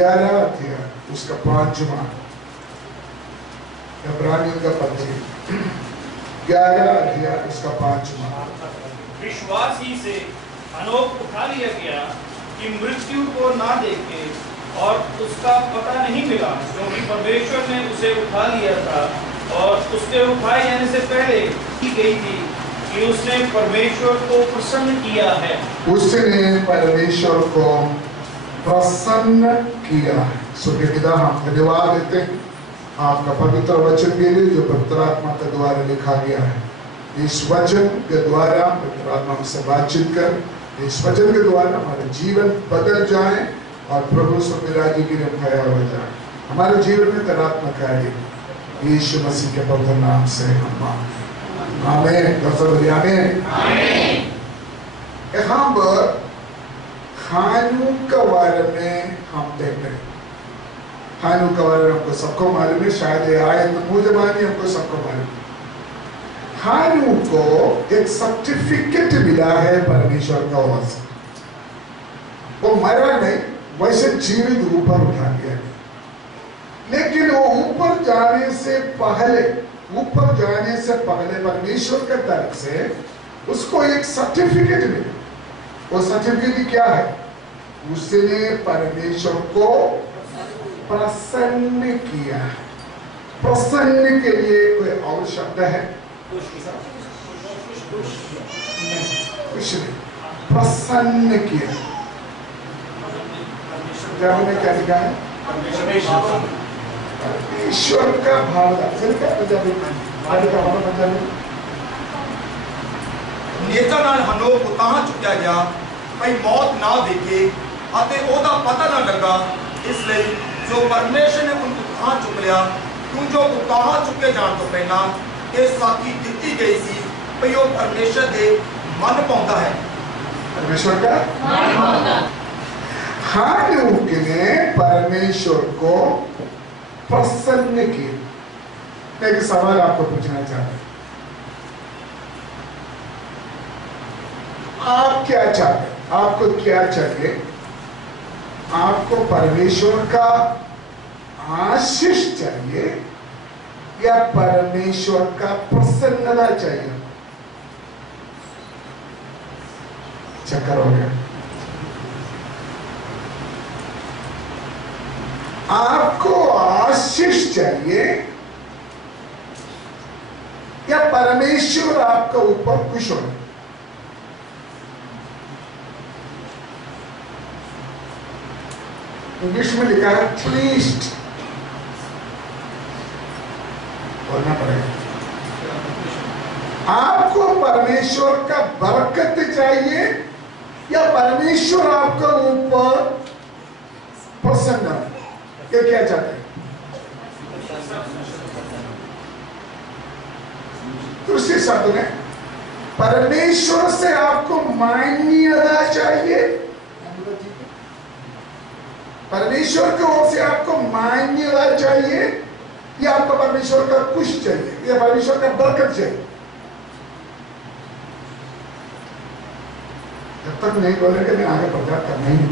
11 अध्याय उसका 5वां, इब्रानियों का पत्री 11 अध्याय उसका 5वां। विश्वास ही से हनोक उठा लिया गया कि मृत्यु को ना देखे और उसका पता नहीं मिला, क्योंकि परमेश्वर ने उसे उठा लिया था। और उसके उठाए जाने से पहले की गई थी कि उसने परमेश्वर को प्रसन्न किया है। उसने परमेश्वर को प्रसन्न किया है। सुबह पिता हम धन्यवाद देते हैं आपका पवित्र वचन के लिए जो पवित्र आत्मा के द्वारा लिखा गया है। इस वचन के द्वारा पवित्र आत्मा से बातचीत कर, इस वचन के द्वारा हमारा जीवन बदल जाए और प्रभु स्वराज्य की खड़ा हो जाए। हमारे जीवन में तरात्मा कार्य यीशु मसीह के पवित्र नाम से हम आमीन। आमीन। यहाँ पर हानुका वार में हम देख रहे हैं। हानुका वार हमको सबको मालूम है, शायद ये आयत मुझे मानी हमको सबको मालूम है। हानु को एक सर्टिफिकेट मिला है परमेश्वर का ओर से। वो मरा नहीं, वैसे जीवित ऊपर उठा गया, लेकिन वो ऊपर जाने से पहले परमेश्वर की तरफ से उसको एक सर्टिफिकेट मिला। वो सर्टिफिकेट क्या है? उसने परमेश्वर को प्रसन्न किया। प्रसन्न के लिए कोई और शब्द है? कुछ नहीं, प्रसन्न किया। में क्या लिखा है? ईश्वर का भाव। पंजाबी नेता नाल हनोक उताह चुकिया गया भाई मौत ना देखे अते ओदा पता ना लगा, इसलिए जो परमेश्वर ने उनको उताह चुक लिया। तू जो उताह चुके जान तो पहला ये साखी दिती गई सी भाई वो परमेश्वर दे मन पाਉਂਦਾ है। परमेश्वर का मन पाਉਂਦਾ। हानुक ने परमेश्वर को प्रसन्न किया। मैं एक सवाल आपको पूछना चाहता हूं, आप क्या चाहते हैं? आपको क्या चाहिए? आपको परमेश्वर का आशीष चाहिए या परमेश्वर का प्रसन्नता चाहिए? चक्कर हो गया। आपको आशीष चाहिए या परमेश्वर आपका ऊपर खुश हो? इंग्लिश में लिखा है प्लीज्ड, बोलना पड़ेगा। आपको परमेश्वर का बरकत चाहिए या परमेश्वर आपका ऊपर प्रसन्न? ये क्या चाहते हैं? दूसरे शब्द में परमेश्वर से आपको मान्यता चाहिए, परमेश्वर की ओर से आपको मान्यता चाहिए या आपको परमेश्वर का खुश चाहिए या परमेश्वर का बरकत चाहिए? जब तक नहीं बोलेंगे मैं आगे प्रचार करना ही नहीं।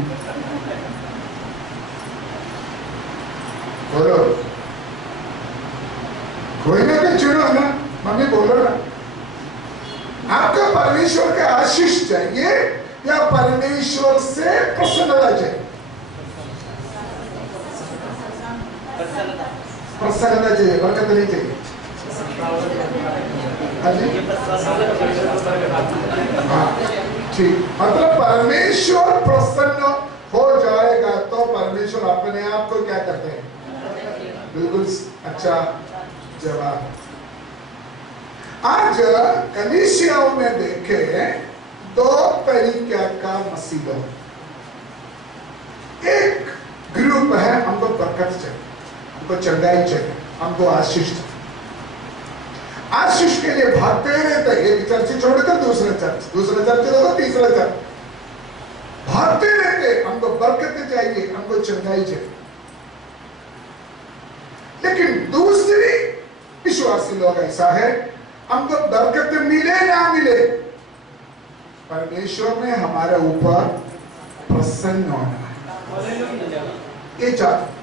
बोलो, कोई ना कोई चुनो ना, मम्मी बोलो ना। आपको परमेश्वर का आशीष चाहिए या परमेश्वर से प्रसन्नता चाहिए? प्रसन्नता चाहिए, बरकत नहीं चाहिए। हाँ ठीक, मतलब परमेश्वर प्रसन्न हो जाएगा तो परमेश्वर अपने आप को क्या करते हैं? बिल्कुल अच्छा जवाब। आज कलीसियाओं में देखे दो तरीके का मसीहा। एक ग्रुप है हमको बरकत चाहिए, हमको चंगाई चाहिए, हमको आशीष चाहिए। आशीष के लिए भागते रहते, एक चर्च छोड़कर दूसरा चर्च तो तीसरा चर्च, भागते रहते। हमको बरकत चाहिए, हमको चंगाई चाहिए। लेकिन दूसरी विश्वासी लोग ऐसा है, हमको बरकत मिले ना मिले, परमेश्वर ने हमारे ऊपर प्रसन्न होना है। ये चाहते।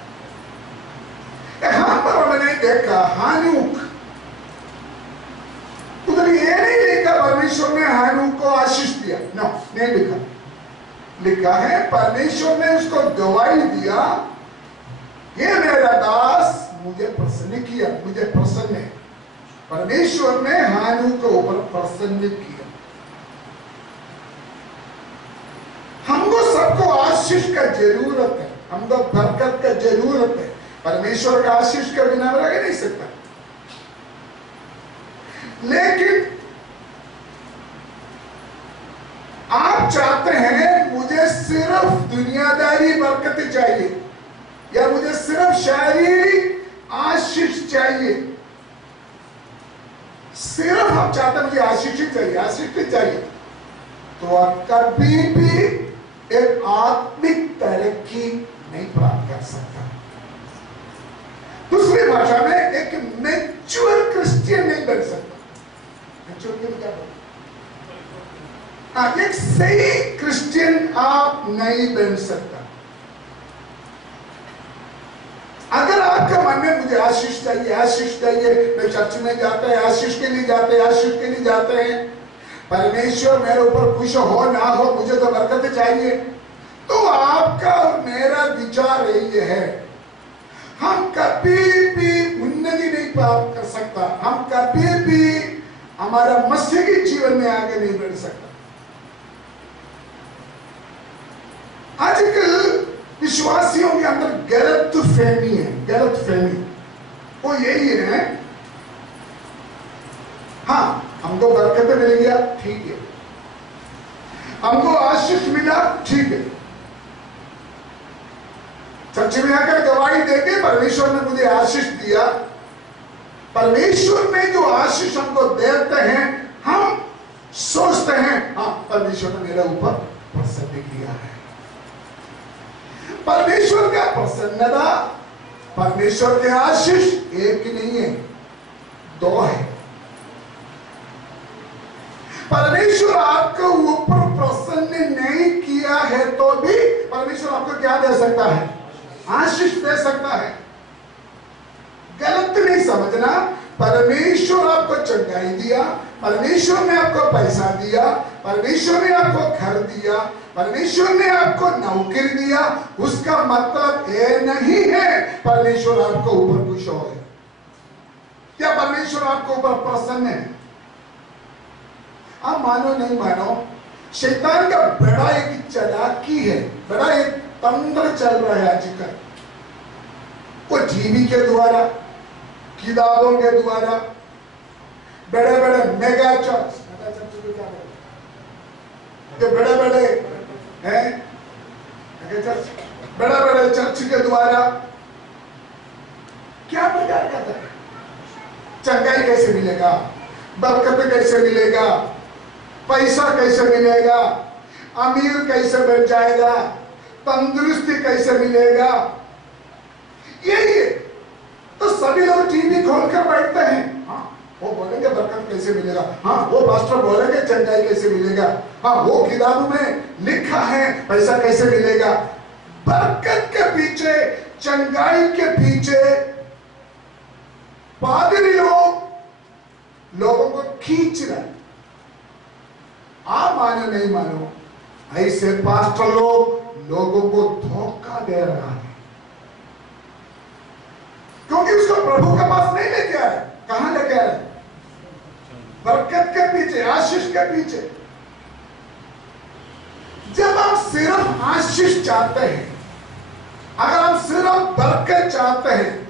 यहाँ पर मैंने देखा हानूक, उधर ये नहीं लिखा परमेश्वर ने हानूक को आशीष दिया, नो नहीं लिखा। लिखा है परमेश्वर ने उसको गवाही दिया, ये मेरा दास मुझे प्रसन्न किया, मुझे प्रसन्न है। परमेश्वर ने हानूक के ऊपर प्रसन्न किया। हमको सबको आशीष का जरूरत है, हमको बरकत का जरूरत है। परमेश्वर का आशीष के बिना रह नहीं सकता। लेकिन आप चाहते हैं मुझे सिर्फ दुनियादारी बरकत चाहिए, या मुझे सिर्फ शारीरिक आशीष चाहिए। सिर्फ हम चाहते हैं मुझे आशीष ही चाहिए, आशीष ही चाहिए, तो आप कभी भी एक आत्मिक तरक्की नहीं प्राप्त कर सकता। दूसरी भाषा में एक मैच्योर क्रिश्चियन नहीं बन सकता। मैच्योर क्या बोलते? हाँ, एक सही क्रिश्चियन आप नहीं बन सकता। अगर आपका मन में मुझे आशीष चाहिए, आशीष चाहिए, मैं चर्च में जाते हैं आशीष के लिए जाते हैं, आशीष के लिए जाते हैं, परमेश्वर मेरे ऊपर खुश हो ना हो, मुझे तो बरकत चाहिए, तो आपका और मेरा विचार यही है, हम कभी भी उन्नति नहीं प्राप्त कर सकता, हम कभी भी हमारा मसीही जीवन में आगे नहीं बढ़ सकता। आजकल विश्वासियों के अंदर गलत फहमी है, गलत फहमी वो यही है, हाँ हमको बरकत मिल गया ठीक है, हमको आशीष मिला ठीक है, चर्च में आकर गवाही देके परमेश्वर ने मुझे आशीष दिया। परमेश्वर ने जो आशीष हमको देते हैं, हम सोचते हैं हाँ परमेश्वर ने मेरे ऊपर प्रसन्न किया है। परमेश्वर का प्रसन्नता, परमेश्वर के आशीष एक नहीं है, दो है। परमेश्वर आपको ऊपर प्रसन्न नहीं किया है तो भी परमेश्वर आपको क्या दे सकता है? आशीष दे सकता है। गलत नहीं समझना, परमेश्वर आपको चंगाई दिया, परमेश्वर ने आपको पैसा दिया, परमेश्वर ने आपको घर दिया, परमेश्वर ने आपको नौकरी दिया, उसका मतलब ये नहीं है परमेश्वर आपको ऊपर खुश हो गया, क्या परमेश्वर आपको ऊपर प्रसन्न है? आप मानो नहीं मानो, शैतान का बड़ा एक चालाकी है, बड़ा एक तंत्र चल रहा है आजकल। वो टीवी के द्वारा, किताबों के द्वारा, बड़े बड़े मेगा चर्च जो बड़े बड़े हैं, बड़े बड़े चर्च के द्वारा क्या प्रचार करता है? चंगाई कैसे मिलेगा, बरकत कैसे मिलेगा, पैसा कैसे मिलेगा, अमीर कैसे बन जाएगा, तंदुरुस्ती कैसे मिलेगा, यही है। तो सभी लोग टीवी खोलकर बैठते हैं, हाँ वो बोलेंगे बरकत कैसे मिलेगा, हाँ वो पास्टर बोलेंगे चंगाई कैसे मिलेगा, हाँ वो किताबों में लिखा है पैसा कैसे मिलेगा। बरकत के पीछे, चंगाई के पीछे पादरी लोग लोगों को खींच रहे। आप मानो नहीं मानो, ऐसे पास्टर लोग लोगों को धोखा दे रहा है, क्योंकि उसको प्रभु के पास नहीं लेके आ रहे। कहां लेके आ रहे? बरकत के पीछे, आशीष के पीछे। जब हम सिर्फ आशीष चाहते हैं, अगर हम सिर्फ बरकत चाहते हैं,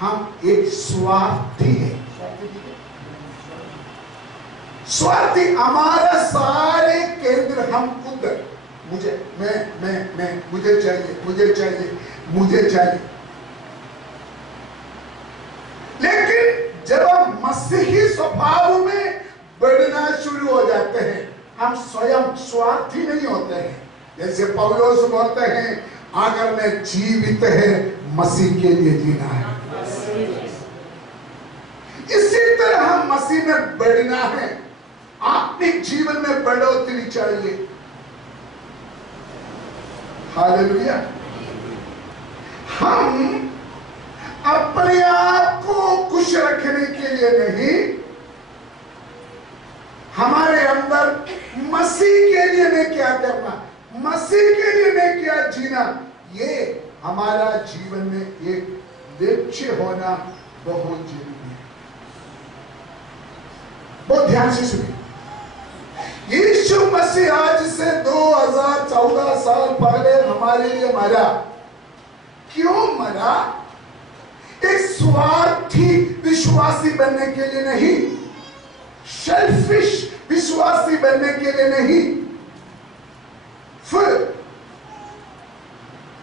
हम एक स्वार्थी है। स्वार्थी, हमारा सारे केंद्र हम खुद, मुझे, मैं, मुझे चाहिए, मुझे चाहिए, मुझे चाहिए। लेकिन जब हम मसीही स्वभाव में बढ़ना शुरू हो जाते हैं, हम स्वयं स्वार्थी नहीं होते हैं। जैसे पौलुस बोलते हैं, अगर मैं जीवित है मसीह के लिए जीना है। इसी तरह हम मसीह में बढ़ना है, आत्मिक जीवन में बढ़ोतरी चाहिए। हालेलुया। हम अपने आप को खुश रखने के लिए नहीं, हमारे अंदर मसीह के लिए ने क्या करना, मसीह के लिए ने क्या जीना, ये हमारा जीवन में एक लक्ष्य होना बहुत जरूरी है। बहुत ध्यान से सुनिए। यीशु मसीह आज से 2014 साल पहले हमारे लिए मरा। क्यों मरा? एक स्वार्थी विश्वासी बनने के लिए नहीं, सेल्फिश विश्वासी बनने के लिए नहीं, फिर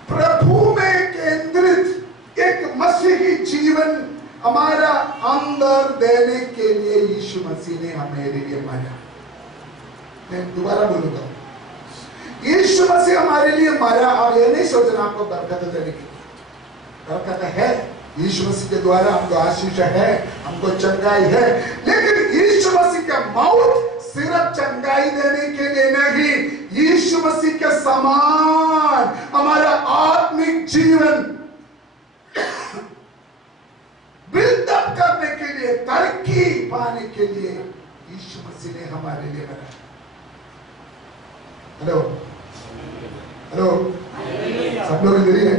प्रभु में केंद्रित एक मसीही जीवन हमारा अंदर देने के लिए यीशु मसीह ने हमारे लिए मरा। मैं दोबारा बोलूंगा, यीशु मसीह हमारे लिए मरा। आप ये नहीं सोचना आपको बरकत देने की, बरकत है यीशु मसीह के द्वारा, हमको आशीष है, हमको चंगाई है, लेकिन यीशु मसीह का मौत सिर्फ चंगाई देने के लिए नहीं, यीशु मसीह के समान हमारा आत्मिक जीवन बिल्डअप करने के लिए, तरक्की पाने के लिए यीशु मसीह ने हमारे लिए मरा। हेलो हेलो, सब लोग इधर ही है?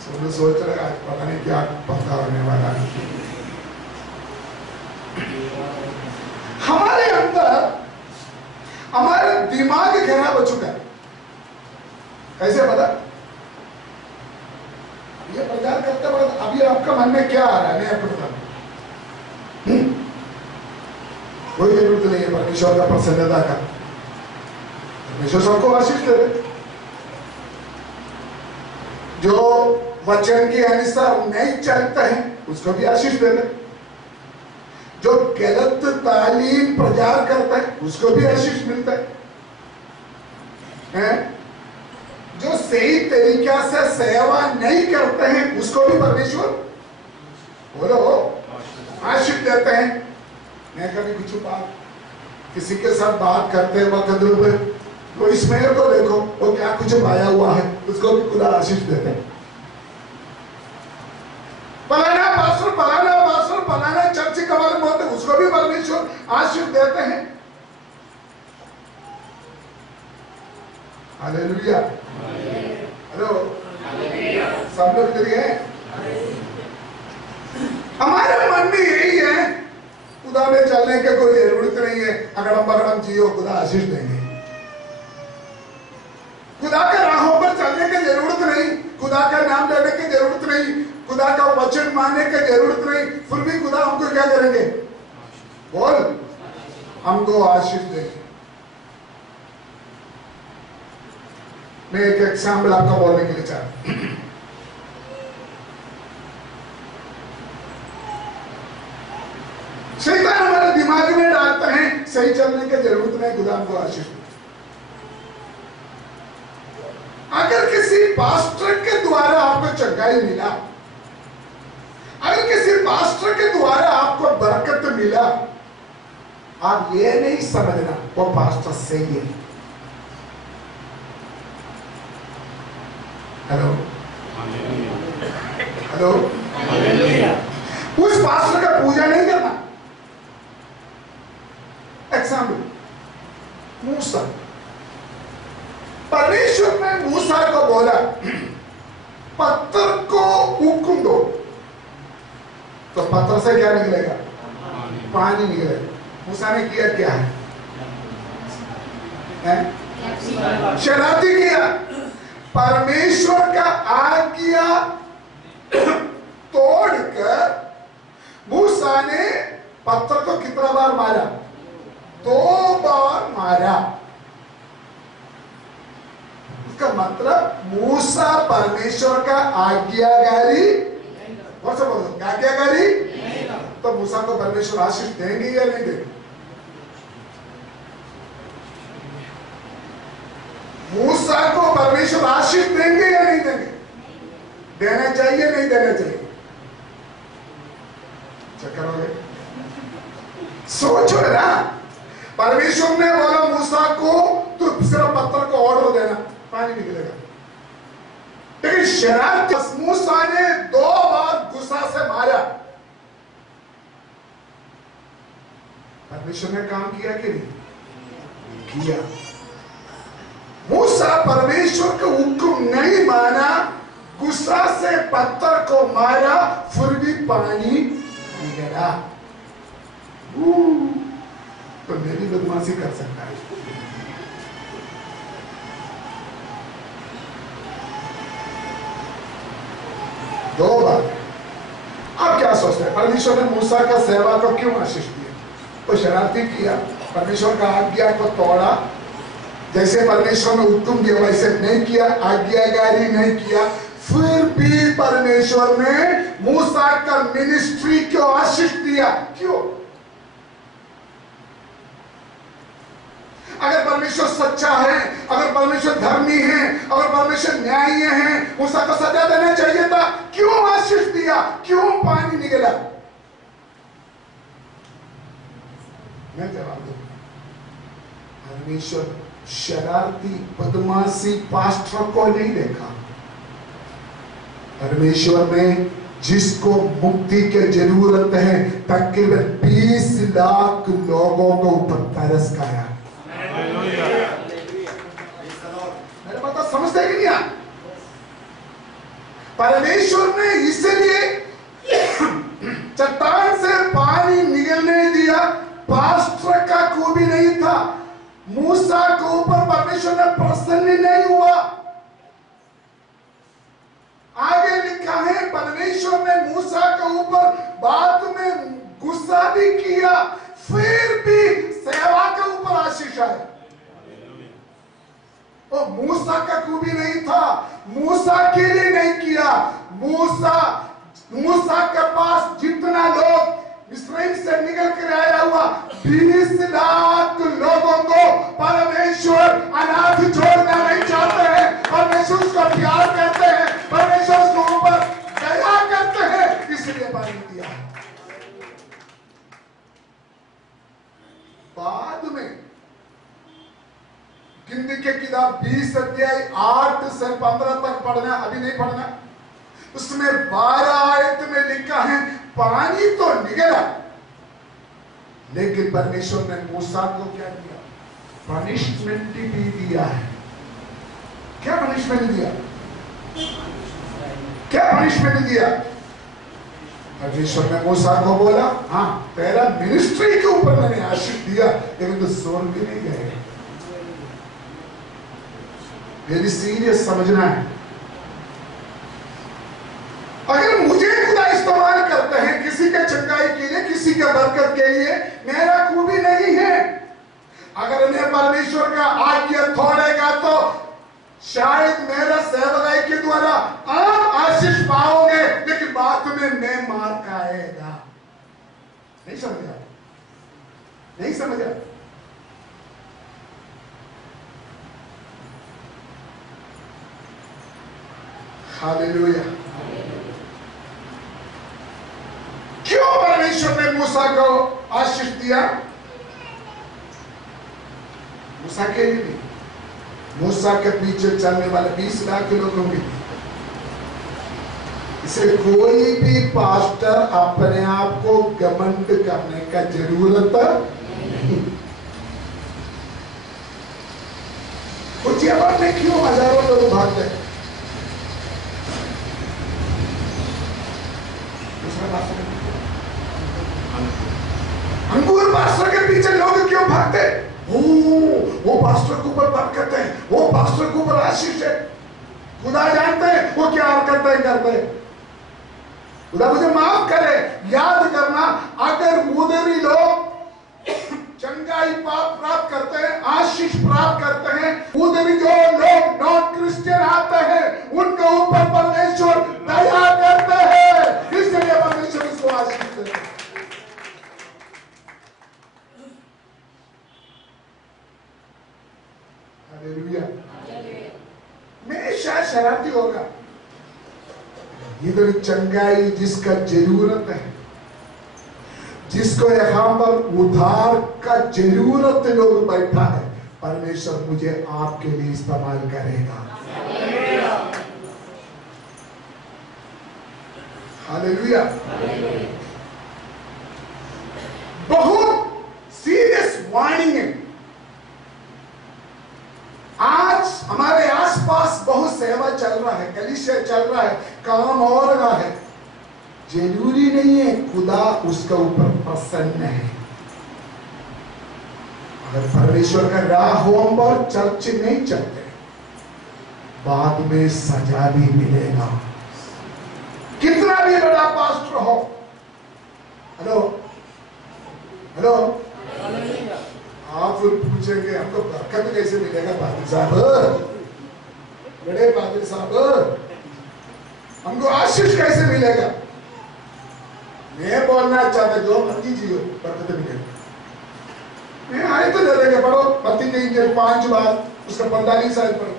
सब लोग सोच रहे आज पता नहीं क्या पता होने वाला है। हमारे अंदर हमारा दिमाग खराब हो चुका है। कैसे पता? ये प्रचार करते वक्त अभी आपका मन में क्या आ रहा है? मैं आपको बता, कोई जरूरत नहीं है परमेश्वर का प्रसन्नता का, परमेश्वर सबको आशीष दे दे। जो वचन के अनुसार नहीं चलता है उसको भी आशीष दे दे। जो गलत तालीम प्रचार करता है उसको भी आशीष मिलता है। जो सही तरीका से सेवा नहीं करते हैं उसको भी परमेश्वर बोलो आशीष देते हैं। मैं कभी कुछ बात किसी के साथ बात करते वक्त तो इसमें तो देखो वो क्या कुछ पाया हुआ है, उसको भी खुदा आशीष देते हैं। फलाना पास्टर फलाना चर्च के बारे में बोलते, उसको भी परमेश्वर आशीष देते हैं। हालेलुया, हेलो, सब लोग इधर हैं? हमारे मन में यही है, खुदा में चलने की कोई जरूरत नहीं है, अगर हम जियो खुदा आशीष देंगे। खुदा के राहों पर चलने की जरूरत नहीं, खुदा का नाम लेने की जरूरत नहीं, खुदा का वचन मानने की जरूरत नहीं, फिर भी खुदा हमको क्या करेंगे? बोल, हमको आशीष देंगे। मैं एक एग्जाम्पल आपका बोलने के लिए चाहता हूं। शैतान हमारे दिमाग में डालता है सही चलने की जरूरत नहीं, खुदा हमको आशीष दे। अगर किसी पास्टर के द्वारा आपको चंगाई मिला, अगर किसी पास्टर के द्वारा आपको बरकत मिला, आप ये नहीं समझना वो पास्टर सही है। हेलो हेलो, उस पास्टर का पूजा नहीं करना। एग्जाम्पल, मूसा, परमेश्वर ने मूसा को बोला पत्थर को हुक्म दो, तो पत्थर से क्या निकलेगा? पानी निकलेगा। मूसा ने किया क्या है? शरारती किया। परमेश्वर का आज्ञा तोड़कर मूसा ने पत्थर को कितना बार मारा? 2 बार मारा। इसका मतलब मूसा परमेश्वर का आज्ञाकारी, आज्ञाकारी, तो मूसा को परमेश्वर आशीष देंगे या नहीं देंगे? मूसा को परमेश्वर आशीष देंगे या नहीं देंगे? देना चाहिए नहीं देना चाहिए? चक्कर हो गए? सोचो ना, परमेश्वर ने बोला मूसा को तू सिर्फ पत्थर को ऑर्डर देना, पानी निकलेगा। लेकिन शरारत मूसा ने 2 बार गुस्सा से मारा। परमेश्वर ने काम किया कि नहीं किया? मूसा परमेश्वर का हुक्म नहीं माना, गुस्सा से पत्थर को मारा, फिर भी पानी निकला। तो मेरी बदमाशी कर सकता है। दो बार। आप क्या सोचते हैं? परमेश्वर ने मूसा का सेवा को क्यों आशीष दिया? वो शरारती किया, परमेश्वर का आज्ञा को तोड़ा, जैसे परमेश्वर ने हुक्म दिया वैसे नहीं किया, आज्ञाकारी नहीं किया, फिर भी परमेश्वर ने मूसा का मिनिस्ट्री को आशीष दिया। क्यों? अगर परमेश्वर सच्चा है, अगर परमेश्वर धर्मी है, अगर परमेश्वर न्यायी है, मूसा को सजा देना चाहिए था। क्यों आशीष दिया? क्यों पानी निकला? मैं जवाब दूं, परमेश्वर शरारती बदमाशी पास्टर को नहीं देखा। परमेश्वर ने जिसको मुक्ति की जरूरत है, तकरीबन 20 लाख लोगों को ऊपर तरस खाया। मेरे बात समझते कि नहीं आप? परमेश्वर ने इसलिए चट्टान से पानी निकलने दिया। पास्टर का खूबी नहीं था, मूसा के ऊपर परमेश्वर ने प्रसन्न नहीं हुआ। आगे लिखा है परमेश्वर ने मूसा के ऊपर बाद में गुस्सा भी किया, फिर भी सेवा के ऊपर आशीष आया। वो मूसा का खूबी नहीं था, मूसा के लिए नहीं किया। मूसा के पास जितना लोग मिस्रैम से निकल कर आया हुआ 20 लाख लोगों को परमेश्वर अनाथ छोड़ना नहीं चाहते हैं। परमेश्वर उसको प्यार करते हैं, परमेश्वर उसके ऊपर दया करते हैं, इसलिए पानी दिया। बाद में गिनती के किताब 20 अध्याय 8 से 15 तक पढ़ना, अभी नहीं पढ़ना। उसमें 12 आयत में लिखा है पानी तो निकला, लेकिन परमेश्वर ने मूसा को क्या दिया? पनिशमेंट भी दिया है। क्या पनिशमेंट दिया? क्या पनिशमेंट दिया? परमेश्वर ने मूसा को बोला, हाँ तेरा मिनिस्ट्री के ऊपर मैंने आशीष दिया, लेकिन तो जोर भी नहीं गए। वेरी सीरियस समझना है। अगर मुझे खुदा इस्तेमाल करते हैं किसी के चंगाई के लिए, किसी के बरकत के लिए, मेरा खूबी नहीं है। अगर मैं परमेश्वर का आज्ञा तोड़ेगा तो शायद मेरा सेवकाई के द्वारा आप आशीष पाओगे, लेकिन बाद में मैं मार खाएगा। नहीं समझा? नहीं समझा? हालेलुया। क्यों परमेश्वर ने मूसा को आशीष दिया? मूसा के लिए नहीं, मूसा के पीछे चलने वाले 20 लाख लोगों के लिए। इसे कोई भी पास्टर अपने आप को घमंड करने का जरूरत नहीं। कुछ बात में क्यों हजारों लोग भागते हैं? अंगूर पास्टर के पीछे लोग क्यों भागते? वो पास्टर के ऊपर बरकत है, वो पास्टर के ऊपर आशीष है। खुदा जानते हैं वो क्या हरकतें करते हैं। खुदा मुझे माफ करे, याद करना, अगर उधरी लोग चंगाई प्राप्त करते हैं, आशीष प्राप्त करते हैं, उधरी जो लोग नॉन क्रिश्चियन आते हैं, उनके ऊपर परमेश्वर दया करते हैं, इसलिए परमेश्वर इसको आशीष देते हैं। हालेलुया। मैं शायद शरारती होगा, इधर चंगाई जिसका जरूरत है, जिसको यहाँ पर उधार का जरूरत लोग बैठा है, परमेश्वर मुझे आपके लिए इस्तेमाल करेगा। हालेलुया। बहुत सीरियस वार्निंग है। आज हमारे आसपास बहुत सेवा चल रहा है, कलीसिया चल रहा है, काम हो रहा है। जरूरी नहीं है खुदा उसके ऊपर प्रसन्न है। अगर परमेश्वर का राह होम पर चर्च नहीं चलते, बाद में सजा भी मिलेगा। कितना भी बड़ा पास्टर हो। हेलो हेलो, आप फिर पूछेंगे हमको बरकत कैसे मिलेगा? पादरी साहब, बड़े पादरी साहब, हमको आशीष कैसे मिलेगा? मैं बोलना चाहता जो मर्जी जियो, बरकत मिलेगा। मैं आए तो दे देंगे। पढ़ो मत्ती के इंजील 5 बार, उसका 45 आयत पढ़ो।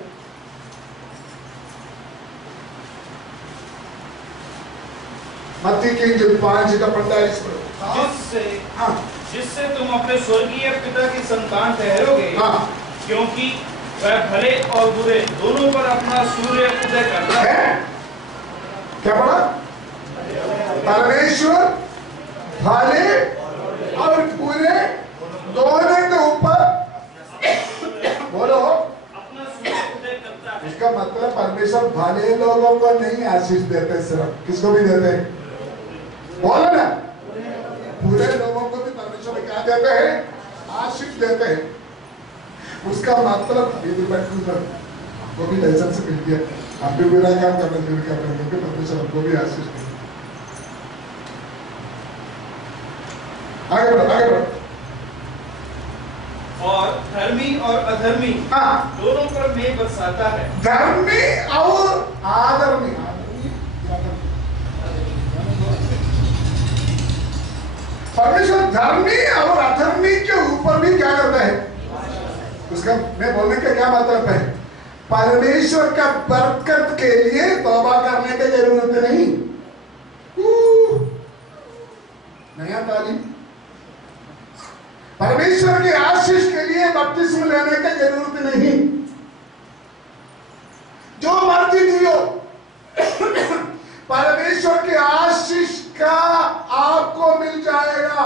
मत्ती के इंजील 5 का 45 पढ़ो। जिससे तुम अपने स्वर्गीय पिता की संतान ठहरोगे, क्योंकि वह भले और बुरे दोनों पर अपना सूर्य उदय करता है। क्या पढ़ा? परमेश्वर भले और बुरे दोनों के ऊपर बोलो अपना सूर्य उदय करता है। इसका मतलब परमेश्वर भले लोगों को नहीं आशीष देते, सिर्फ किसको भी देते हैं? बोलो ना, बुरे लोगों को भी परमेश्वर क्या देते हैं? आशीष देते हैं। उसका मतलब आपको भी लाइसेंस मिल गया, आप भी बुरा काम करना शुरू कर रहे हैं, परमेश्वर हमको भी आशीष देते। आगे बढ़ो, आगे बढ़ो। और धर्मी और अधर्मी दोनों पर मेघ बरसाता है। धर्मी और अधर्मी, परमेश्वर धर्मी और अधर्मी के ऊपर भी क्या करता है? उसका मैं बोलने का क्या मतलब है? परमेश्वर का बरकत के लिए तौबा करने की जरूरत नहीं। नया तालीम, परमेश्वर की आशीष के लिए बपतिस्मा लेने की जरूरत नहीं। जो मर्जी जियो, परमेश्वर की आशीष का आपको मिल जाएगा।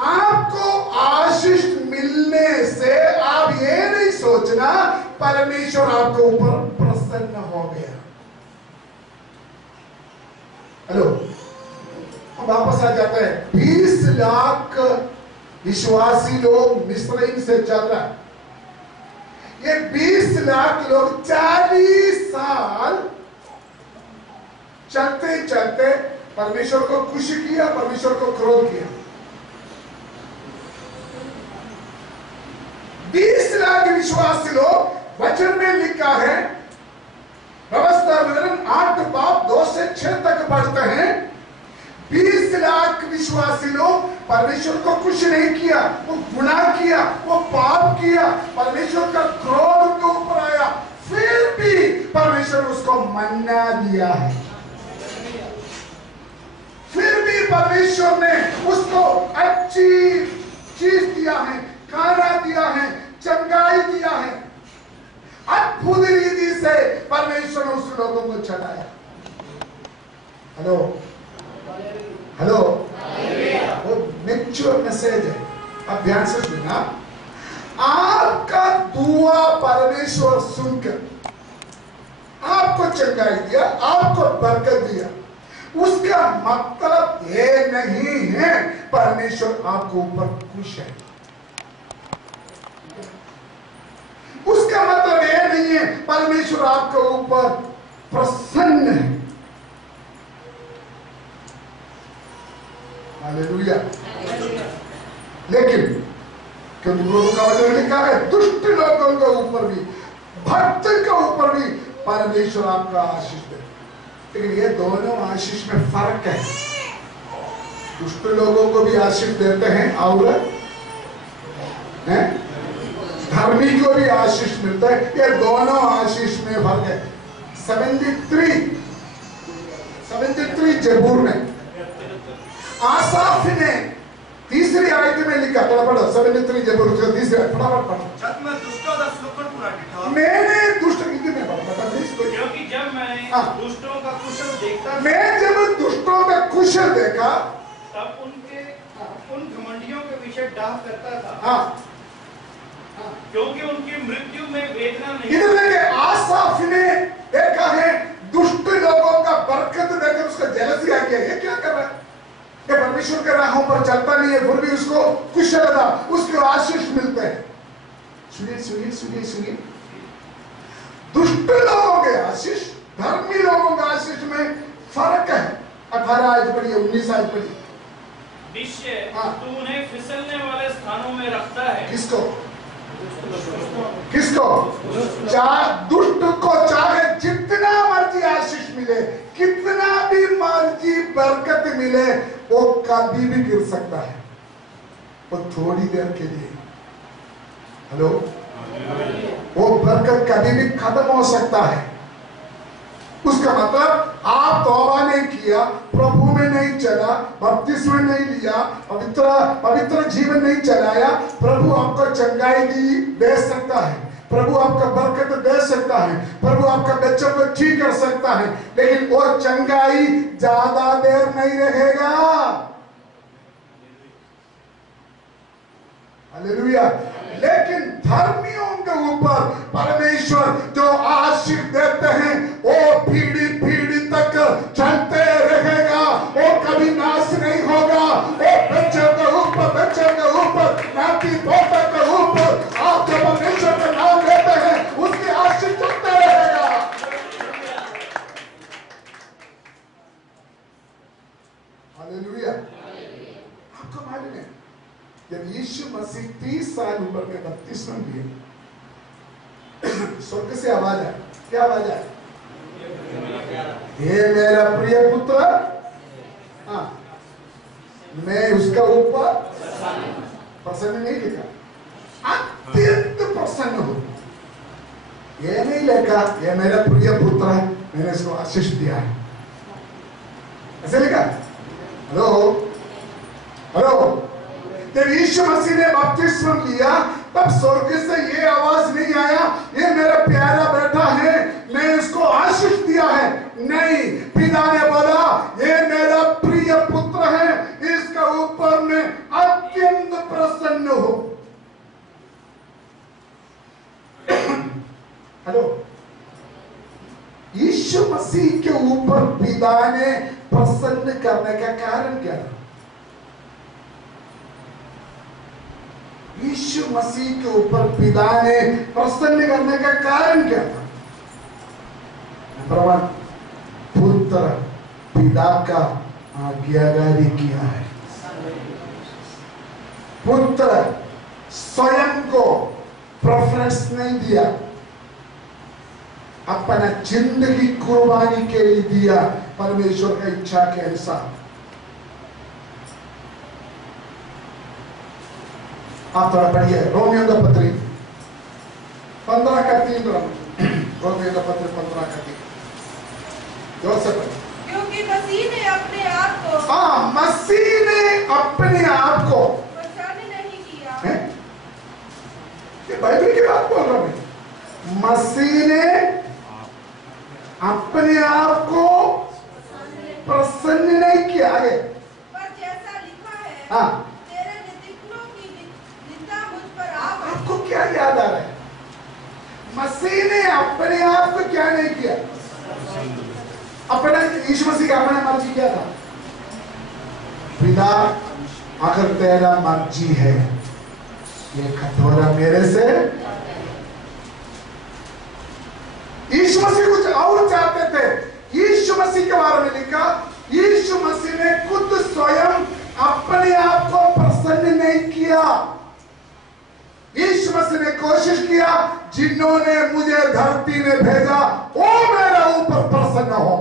आपको आशीष मिलने से आप ये नहीं सोचना परमेश्वर आपके ऊपर प्रसन्न हो गया। हेलो, वापस आ जाते हैं। 20 लाख विश्वासी लोग मिस्रईम से चल रहा है। ये 20 लाख लोग 40 साल चलते चलते परमेश्वर को खुश किया, परमेश्वर को क्रोध किया। 20 लाख विश्वासी लोग, वचन में लिखा है, व्यवस्था विवरण 8 बाब 2 से 6 तक पढ़ते हैं। 20 लाख विश्वासी लोग परमेश्वर को खुश नहीं किया, वो गुनाह किया, वो पाप किया, परमेश्वर का क्रोध उनके ऊपर आया, फिर भी परमेश्वर उसको मन्ना दिया है। फिर भी परमेश्वर ने उसको अच्छी चीज दिया है, खाना दिया है, चंगाई दिया है। अद्भुत रीति से परमेश्वर ने उस लोगों को चढ़ाया। हेलो हेलो, वो मैच्योर मैसेज है, अब ध्यान से सुनना। आपका दुआ परमेश्वर सुनकर आपको चंगाई दिया, आपको बरकत दिया, उसका मतलब ये नहीं है परमेश्वर आपके ऊपर खुश है। उसका मतलब ये नहीं है परमेश्वर आपके ऊपर प्रसन्न है। हालेलुया। लेकिन क्योंकि प्रभु का वचन लिखा है, दुष्ट लोगों के ऊपर भी, भक्त के ऊपर भी परमेश्वर आपका आशीष दे। लेकिन ये दोनों आशीष में फर्क है। दुष्ट लोगों को भी आशीष देते हैं और धर्मी को भी आशीष मिलता है। ये दोनों आशीष में फर्क है। 73 जबूर में आसाफ ने तीसरी आयत में लिखा, थोड़ा पढ़ो 73 जबूर का तीसरी आयत, फटाफट पढ़ो। जब मैं दुष्टों का सुलक्षण पूरा किया, मैंने दुष्ट कितने में पढ़ा, क्योंकि जब मैंने दुष्टों का कुशल देखता, मैं जब कुशल देखा तब उनके उन घमंडियों के विषय डाह करता था, हाँ, क्योंकि उनकी मृत्यु में वेदना नहीं। इधर देखिए, आसाफ ने देखा है दुष्ट लोगों का बरकत देखकर उसका जेलसी आ गया, ये क्या कर रहा है, ये परमेश्वर के राहों पर चलता नहीं है, फिर भी उसको कुशलता, उसको आशीष मिलते हैं। सुनिए सुनिए सुनिए सुनिए, दुष्ट लोगों के आशीष, धर्मी लोगों के आशीष में फर्क है। 18 आयत पढ़िए, 19 आयत पढ़िए। निश्चय हाँ। तू उन्हें फिसलने वाले स्थानों में रखता है। किसको किसको? दुष्ट को चाहे जितना मर्जी आशीष मिले, कितना भी मर्जी बरकत मिले, वो कभी भी गिर सकता है, वो थोड़ी देर के लिए। हेलो, वो बरकत कभी भी खत्म हो सकता है। उसका मतलब आप तौबा नहीं किया, प्रभु में नहीं चला, बपतिस्मा नहीं लिया, पवित्र जीवन नहीं चलाया, प्रभु आपको चंगाई दे सकता है, प्रभु आपका बरकत दे सकता है, प्रभु आपका बच्चों को ठीक कर सकता है, लेकिन वो चंगाई ज्यादा देर नहीं रहेगा। हालेलुया। लेकिन धर्मियों के ऊपर परमेश्वर जो आशीष देते हैं, वो पीढ़ी पीढ़ी तक चलते रहेगा, वो कभी नाश नहीं होगा। वो बच्चों के ऊपर नाती पोता के ऊपर आप जब परमेश्वर का नाम लेते हैं, उसकी आशीष चलते रहेगा। हालेलुया। आपको मालूम है, जब यीशु मसीह 30 साल उम्र में बपतिस्मा लिए, स्वर्ग से आवाज है, क्या आवाज है? ये मेरा प्रिय पुत्र, हाँ, मैं उसका ऊपर प्रसन्न नहीं लिखा, अत्यंत प्रसन्न हूं। ये नहीं लिखा ये मेरा प्रिय पुत्र है, मैंने इसको आशीष दिया है, ऐसे लिखा। हेलो हेलो, जब यीशु मसीह ने बपतिस्मा लिया, तब स्वर्ग से ये आवाज नहीं आया, ये मेरा प्यारा बेटा है, मैं इसको आशीष दिया है। नहीं, पिता ने बोला ये मेरा प्रिय पुत्र है, इसका ऊपर मैं अत्यंत प्रसन्न हूं। हेलो, यीशु मसीह के ऊपर पिता ने प्रसन्न करने का कारण क्या था? यीशु मसीह के ऊपर पिता ने प्रसन्न करने का कारण क्या था? नंबर 1, पुत्र पिता का आज्ञाकारी किया है। पुत्र स्वयं को प्रेफरेंस नहीं दिया, अपना जिंदगी कुर्बानी के लिए दिया, परमेश्वर की इच्छा के अनुसार। आप थोड़ा पढ़िए रोमियो का पत्री 15:3, रोमियो का पत्र 15:3, जोर से पढ़िए। क्योंकि मसीह ने अपने आप को, हाँ, मसीह ने अपने आप को प्रसन्न नहीं किया। है? ये बाइबल की बात बोल रहा हूं। मसीह ने अपने आप को प्रसन्न नहीं किया। आगे, पर जैसा लिखा है, हाँ, तेरे नीतिज्ञों की निंदा मुझ पर आ पड़ी। आपको क्या याद आ रहा है? मसीह ने अपने आप को क्या नहीं किया? अपना, यीशु मसीह का अपना मर्जी क्या था? पिता, अगर तेरा मर्जी है, ये कटोरा मेरे से। यीशु मसीह कुछ और चाहते थे। यीशु मसीह के बारे में लिखा, यीशु मसीह ने खुद स्वयं अपने आप को प्रसन्न नहीं किया। यीशु मसीह ने कोशिश किया, जिन्होंने मुझे धरती में भेजा वो मेरे ऊपर प्रसन्न हो।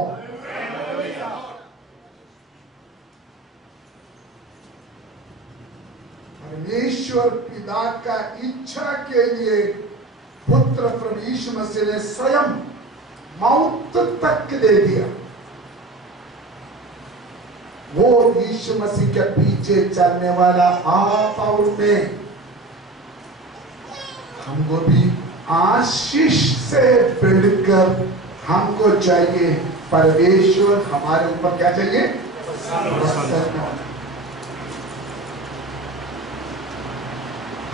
परमेश्वर पिता का इच्छा के लिए पुत्र प्रभु यीशु मसीह ने स्वयं मौत तक दे दिया। वो यीशु मसीह के पीछे चलने वाला आप और मैं, हमको भी आशीष से बढ़कर हमको चाहिए परमेश्वर हमारे ऊपर क्या चाहिए?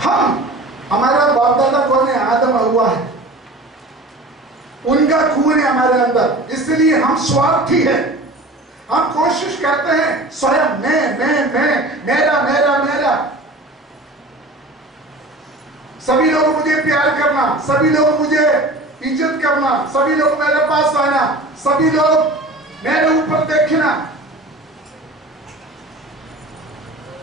हम, हमारा बाप दादा कौन है? आदम हव्वा है, उनका खून है हमारे अंदर, इसलिए हम स्वार्थी हैं। हम कोशिश करते हैं स्वयं मैं, मेरा मेरा मेरा। सभी लोग मुझे प्यार करना, सभी लोग मुझे इज्जत करना, सभी लोग मेरे पास आना, सभी लोग मेरे ऊपर देखना।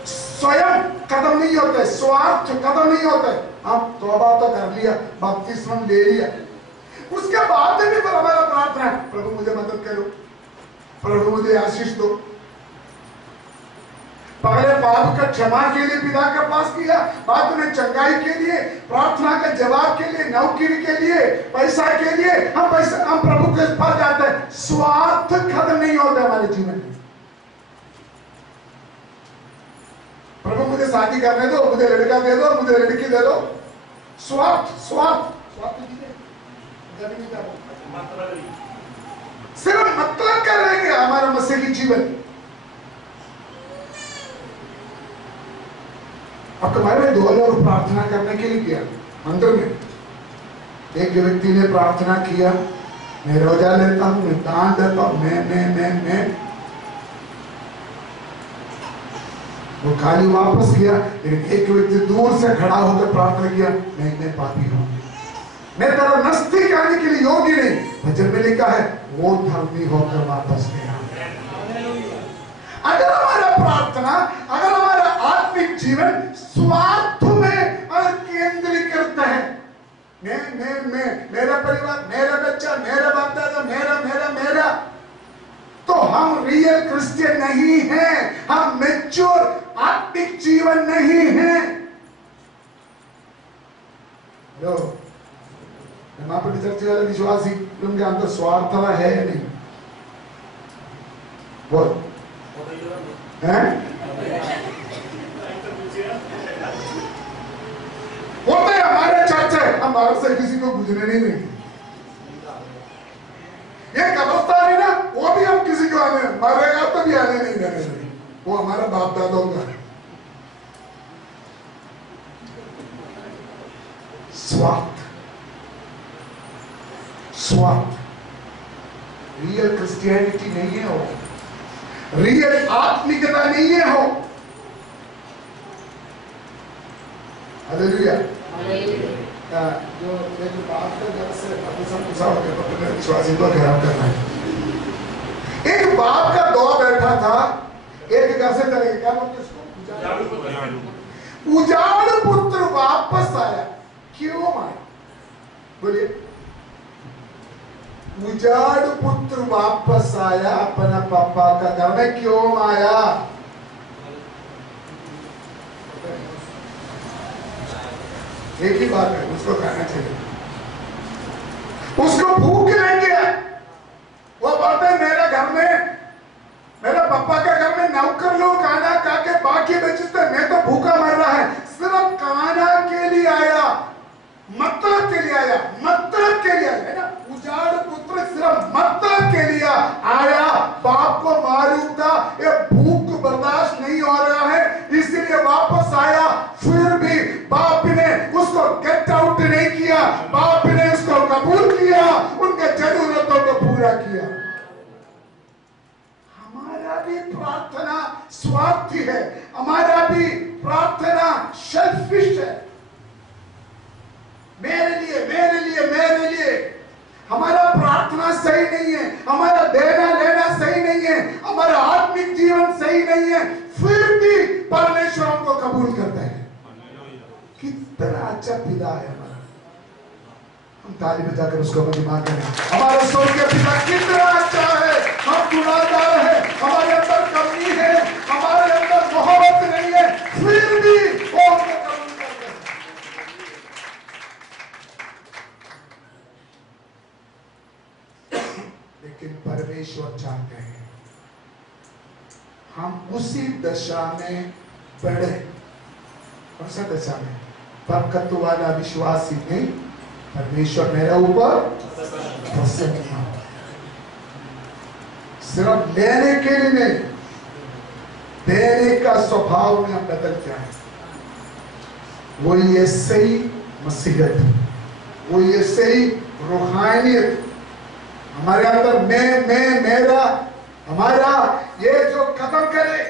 स्वयं कदम नहीं होते, स्वार्थ कदम नहीं होते। हम तौबा तो कर लिया, बपतिस्मा ले लिया, उसके बाद भी पर हमारा प्रार्थना है, प्रभु मुझे मदद करो, प्रभु मुझे आशीष दो। पहले पाप का क्षमा के लिए पिता के पास किया, बाद में चंगाई के लिए, प्रार्थना के जवाब के लिए, नौकरी के लिए, पैसा के लिए हम प्रभु के पास जाते हैं। स्वार्थ खत्म नहीं होता हमारे जीवन में। प्रभु मुझे शादी करने दो, मुझे लड़का दे दो, मुझे लड़की दे दो। स्वार्थ स्वार्थ स्वार्थ सिर्फ मतलब कर रहेंगे हमारा मसीही जीवन। अब तुम्हारे में 2 लोग प्रार्थना करने के लिए किया मंदिर में। एक व्यक्ति ने प्रार्थना किया, मैं रोजा लेता हूं, मैं दान देता हूं, मैं वो खाली वापस किया। लेकिन एक व्यक्ति दूर से खड़ा होकर प्रार्थना किया, मैं पापी हूं, मैं तेरा नजदीक आने के लिए योग्य नहीं। भजन में लिखा है वो धर्मी होकर वापस गया। अगर हमारा प्रार्थना, अगर हमारा आत्मिक जीवन स्वार्थ में केंद्रीकृत है, मैं मेरा परिवार, मेरा बच्चा, मेरा बाप दादा, मेरा मेरा मेरा, तो हम रियल क्रिश्चियन नहीं हैं, हम मैच्योर आत्मिक जीवन नहीं है। महापति चर्च वाले विश्वासी, उनके अंदर स्वार्थ है या नहीं? बोल बोलते हमारे चर्च है, हम बाहर से किसी को गुजरने नहीं देंगे। ये कब्रिस्तान है ना, वो भी हम किसी को आने, मरेगा तो भी आने नहीं देने, वो हमारा बाप दादा का है। स्वार्थ स्वार्थ रियल क्रिश्चियनिटी नहीं है, हो रियल आत्मिकता नहीं है, हो हालेलुया। जो एक बात का घर से विश्वासी को खराब करना है। एक बाप का दो बैठा था, एक घर से चले, क्या बोलते इसको? उजाड़ पुत्र वापस आया। क्यों आया? बोलिए। उजाड़ पुत्र वापस आया अपना पापा का घर में, क्यों आया? एक ही बात है, उसको खाना चाहिए, उसको भूख नहीं गया। वो बोलते हैं मेरे घर में, मेरे पापा के घर में नौकर लोग खाना खा के बाकी बचते, मैं तो भूखा मर रहा है। सिर्फ खाना के लिए आया, मतलब के लिए आया, मतलब के लिए आया, है ना? उजाड़ पुत्र सिर्फ मतलब के लिए आया। बाप को मालूम था ये भूख बर्दाश्त नहीं हो रहा है, इसीलिए वापस आया। फिर भी बाप ने उसको गेट आउट नहीं किया, बाप ने उसको कबूल किया, उनके जरूरतों को पूरा किया। हमारा भी प्रार्थना स्वार्थी है, हमारा भी प्रार्थना सेल्फिश है, मेरे लिए मेरे लिए मेरे लिए। हमारा प्रार्थना सही नहीं है, हमारा देना लेना सही नहीं है, हमारा आत्मिक जीवन सही नहीं है, फिर भी परमेश्वर हमको कबूल करता है। कितना अच्छा पिता है हमारा, हम ताली बजाकर उसको महिमा करें। हमारा स्वर्गीय पिता कितना अच्छा है। हम गुनाहगार है, हमारे अंदर कमी है, हमारे अंदर मोहब्बत नहीं है, फिर भी वो हमको कबूल करते हैं। लेकिन परमेश्वर चाहते हैं हम उसी दशा में बढ़े। कौन सा दशा में? बरकत वाला विश्वासी नहीं, परमेश्वर मेरे ऊपर प्रसन्न हो, सिर्फ लेने के लिए नहीं, देने का स्वभाव में बदल जाए। वो ये सही मसीहत, वो ये सही रूहानियत हमारे अंदर मैं मेरा हमारा ये जो खत्म करे,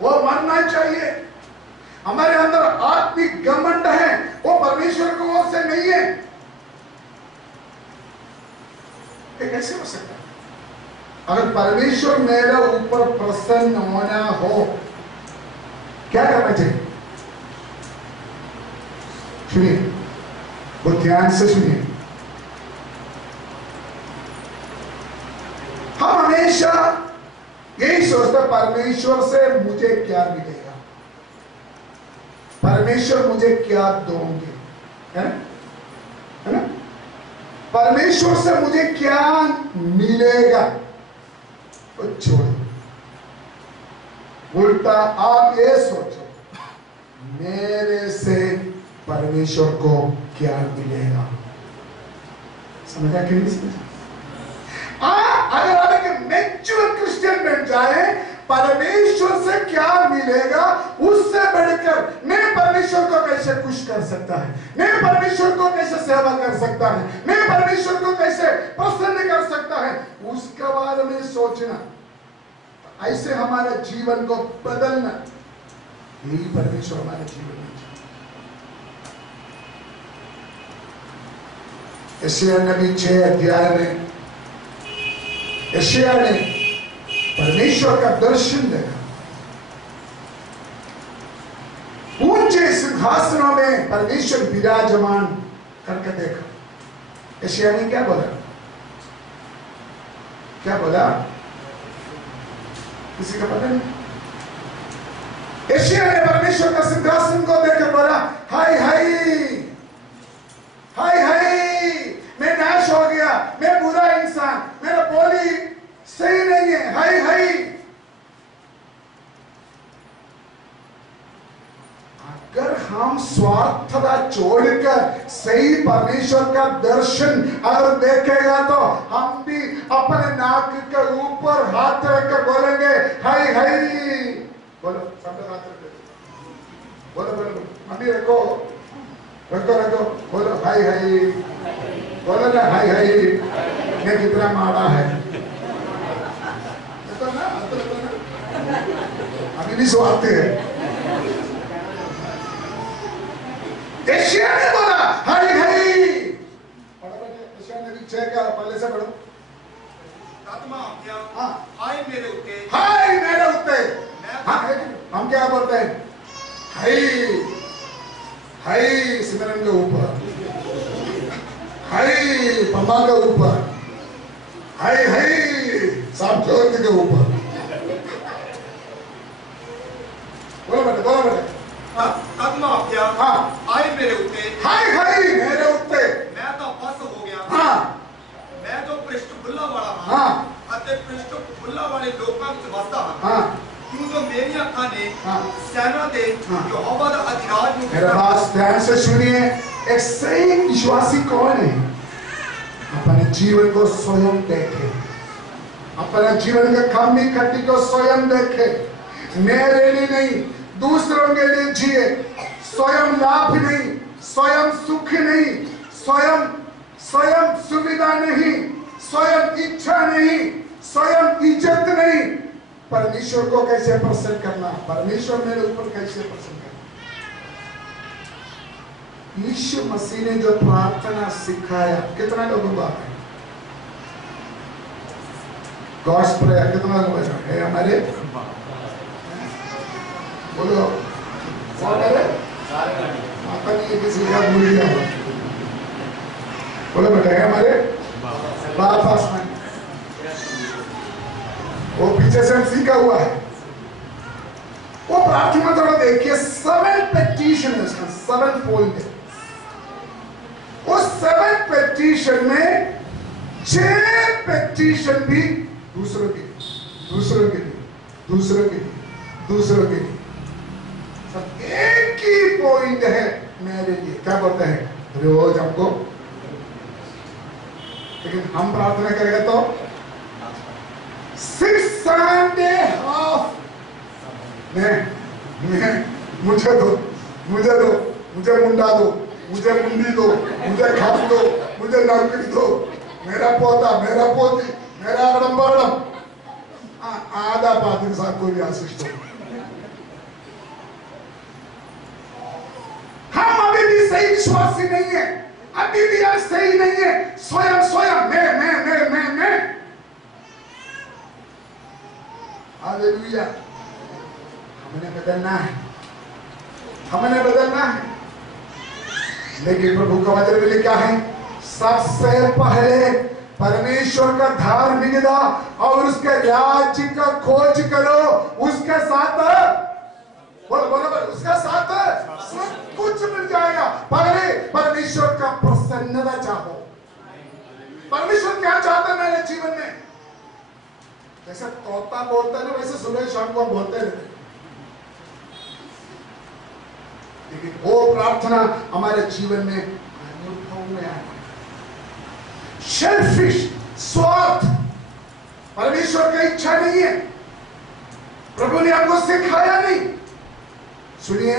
वो मरना चाहिए। हमारे अंदर आत्मिक घमंड है, वो परमेश्वर की ओर से नहीं है। ये कैसे हो सकता है? अगर परमेश्वर मेरे ऊपर प्रसन्न होना हो, क्या करना चाहिए? सुनिए, वो ध्यान से सुनिए। हम हमेशा यही सोचते परमेश्वर से मुझे क्या मिलेगा, परमेश्वर मुझे क्या दोगे, है ना? परमेश्वर से मुझे क्या मिलेगा, वो छोड़ो। उल्टा आप ये सोचो, मेरे से परमेश्वर को क्या मिलेगा। समझा कि नहीं समझा? अगर आप एक मैच्योर क्रिश्चियन बन जाए, परमेश्वर से क्या मिलेगा उससे बढ़कर मैं परमेश्वर को कैसे खुश कर सकता है, मैं परमेश्वर को कैसे सेवा कर सकता है, मैं परमेश्वर को कैसे प्रसन्न कर सकता है, उसके बारे में सोचना, ऐसे हमारे जीवन को बदलना, यही परमेश्वर हमारे जीवन में। यशायाह नबी 6 अध्याय में यशायाह ने परमेश्वर का दर्शन देखा। ऊंचे सिंहासनों में परमेश्वर विराजमान करके देखा। यशायाह ने क्या बोला? क्या बोला? किसी का पता नहीं। यशायाह ने परमेश्वर का सिंहासन को देखकर बोला, हाय हाय हाय हाय, मैं नाश हो गया, मैं बुरा इंसान, मेरा बोली सही नहीं है, हाय हाय। अगर हम स्वार्थता छोड़कर सही परमेश्वर का दर्शन अगर देखेगा तो हम भी अपने नाक के ऊपर हाथ रखकर बोलेंगे हाय हाय। बोलो, सब हाथ रखो, बोलो बोलो, अभी रखो रखो रखो, बोलो हाय हाय, बोलो ना हाय हाय, मैं कितना मारा है, तो ना अभी भी स्वार्थ है। यशायाह ने बोला हाय हाय। यशायाह ने 6 का पहले से पढ़ो। आत्मा क्या? हाँ, हाय मेरे उत्ते, हाय मेरे उत्ते। हाँ, हम क्या बोलते हैं? हाय हाय सिमरन के ऊपर, हाय पम्मा के ऊपर, हाय हाय साहब ज्योति के ऊपर। बोलो बेटे, बोलो बेटे। आत्मा क्या? हाँ, हाय मेरे उत्ते, हाय हाय मेरे उत्ते। मैं तो फस हो गया। हाँ, मैं जो पृष्ठ बुल्ला वाला हाँ, अते पृष्ठ बुल्ला वाले लोकां विच वसदा हां। हाँ, क्यों जो मेरी अखां ने हाँ, सेना दे हाँ। यहोवा दा अधिराज नूं मेरा बात ध्यान से सुनिए। एक सही विश्वासी कौन है? अपने जीवन को स्वयं देखे, अपने जीवन के कमी खट्टी को स्वयं देखे, मेरे लिए नहीं दूसरों के लिए जिए, स्वयं लाभ नहीं, स्वयं सुख नहीं, स्वयं स्वयं सुविधा नहीं, स्वयं इच्छा नहीं, स्वयं इज्जत नहीं। परमेश्वर को कैसे प्रसन्न करना, परमेश्वर मेरे ऊपर कैसे प्रसन्न करना। यीशु मसीह ने जो प्रार्थना सिखाया, कितना लोगों को आता है? गॉड्स प्रेयर कितना लोगों को आता है? हमारे बोलो, हमारे आता नहीं है, किसी का भूल गया हो। बोलो बेटा, है हमारे बाप आसमान, वो पीछे से हम सीखा हुआ है। वो प्रार्थना थोड़ा देखिए, 7 पेटिशन है उसका, 7 पॉइंट है। उस 7 पेटिशन में 6 पेटिशन भी दूसरों के लिए, दूसरों के लिए, दूसरों के लिए, दूसरों के लिए। सब एक ही पॉइंट है मेरे लिए, क्या बोलते हैं? रोज हमको, लेकिन हम प्रार्थना करेंगे तो 6 Sunday half मुझे दो, मुझे दो, मुझे मुंडा दो, मुझे मुंडी दो, मुझे खप दो, मुझे नौकरी दो, मेरा पोता, मेरा पोती, मेरा अड़म बड़म। आधा पादिन साहब को भी आशीष दो। हम अभी भी सही विश्वासी नहीं है, अभी भी हम सही नहीं है। स्वयं स्वयं मैं। हालेलुया। हमने बदलना है, हमने बदलना है। लेकिन प्रभु का वचन में लिखा है, सबसे पहले परमेश्वर का धार्मिकता और उसके राज्य का खोज करो, उसके साथ उसका साथ सब कुछ मिल जाएगा। पहले परमेश्वर का प्रसन्नता चाहो। परमेश्वर क्या चाहते हैं मेरे जीवन में? जैसे तोता बोलता है ना, वैसे सुबह शाम को हम बोलते रहते। लेकिन वो प्रार्थना हमारे जीवन में अनुभव में आए। सेल्फिश, स्वार्थ परमेश्वर की इच्छा नहीं है। प्रभु ने आपको सिखाया नहीं। सुनिए,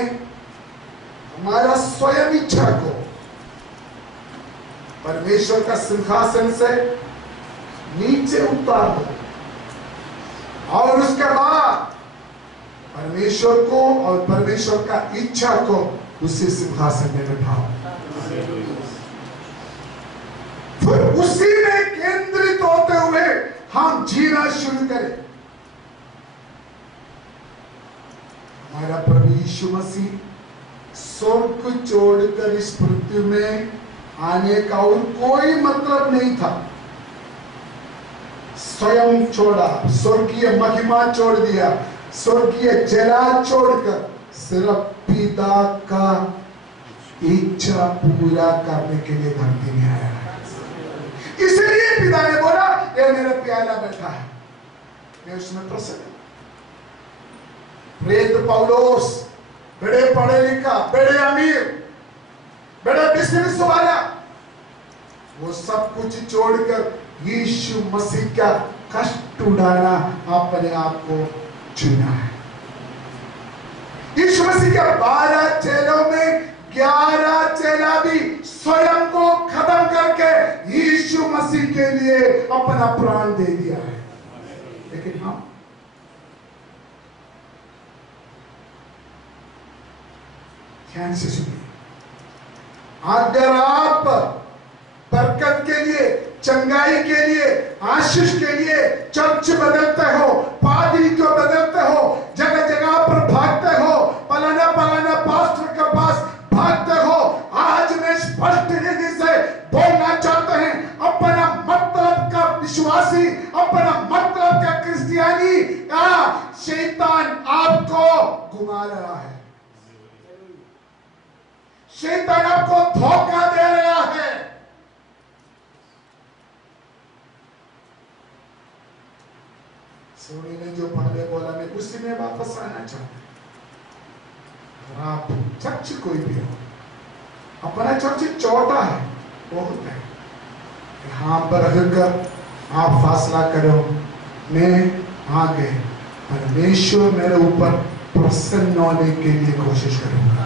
हमारा स्वयं इच्छा को परमेश्वर का सिंहासन से नीचे उतार दो और उसके बाद परमेश्वर को और परमेश्वर का इच्छा को उसी सिंहासन में बिठाओ। फिर उसी में केंद्रित होते हुए हम जीना शुरू करें। हमारा प्रभु यीशु मसीह स्वर्ग छोड़कर इस पृथ्वी में आने का और कोई मतलब नहीं था। स्वयं छोड़ा, स्वर्गीय महिमा छोड़ दिया, स्वर्गीय जला छोड़कर सिर्फ पिता का इच्छा पूरा करने के लिए धरती में आया। इसलिए पिता ने बोला, ये मेरा प्याला बैठा है, मैं उसमें प्रसन्न हूं। प्रेत पौलोस, बड़े पढ़े लिखा, बड़े अमीर, बड़े बिजनेस वाला, वो सब कुछ छोड़कर यीशु मसीह का कष्ट उड़ाना अपने आप को चुना है। यीशु मसीह के 12 चेलों में 11 चेला भी स्वयं को खत्म करके यीशु मसीह के लिए अपना प्राण दे दिया है। लेकिन हम ध्यान से सुनिए, अगर आप बरकत के लिए, चंगाई के लिए, आशीष के लिए चर्च बदलते हो, पादरी को बदलते हो, जगह जगह पर भागते हो, पलाना पास्टर के पास भागते हो, आज मैं स्पष्ट रीति से बोलना चाहते हैं, अपना मतलब का विश्वासी, अपना मतलब का क्रिश्चियानी का शैतान आपको घुमा रहा है। शैतान आपको धोखा दे रहा है। सोनी ने जो पहले बोला, मैं उसी में वापस आना चाहता हूं। आप चर्च कोई भी हो, अपना चर्च छोटा है, बहुत है, यहां पर रहकर आप फासला करो, मैं आगे परमेश्वर मेरे ऊपर प्रसन्न होने के लिए कोशिश करूंगा।